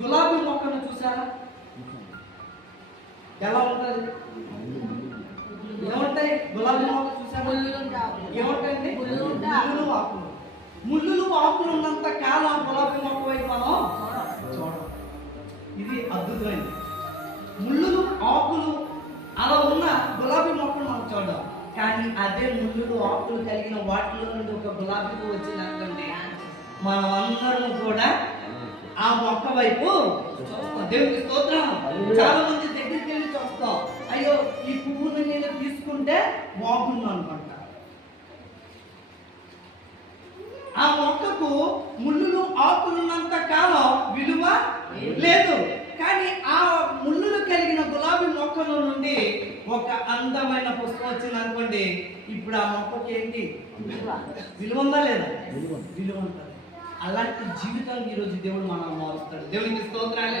గులాబీ మొక్కను చూసారా? ఎలా ఉంటుంది? ఏముంటాయి గులాబీ మొక్క చూసారా? ఏముంటాయండి? ముళ్ళు ఆకులు. ముళ్ళు ఆకులు ఉన్నంత కాలం గులాబీ మొక్క వైపు మనం చూడం. ఇది అద్భుతమైంది. ముళ్ళు ఆకులు అలా ఉన్న గులాబీ మొక్కను మనం చూడం. కానీ అదే ముళ్ళు ఆకులు కలిగిన వాటిలో నుండి ఒక గులాబీ పువ్వు వచ్చిందనుకోండి, మనం అందరం కూడా ఆ మొక్క వైపు చూస్తాం. దేవునికి స్తోత్రం. చాలా మంది దగ్గరికి వెళ్ళి చూస్తాం, అయ్యో ఈ పువ్వుని నేను తీసుకుంటే బాగుండు అనుకుంటా. ఆ మొక్కకు ముళ్ళు ఆకులున్నంత కాలం విలువ లేదు. కానీ ఆ ముళ్ళు కలిగిన గులాబీ మొక్కల నుండి ఒక అందమైన పుష్పం వచ్చింది అనుకోండి, ఇప్పుడు ఆ మొక్కకి ఏంటి విలువ ఉందా లేదా? విలువ ఉంటుంది. అలాంటి జీవితానికి ఈరోజు దేవుడు మనం మారుస్తాడు. దేవునికి స్తోత్రాలు.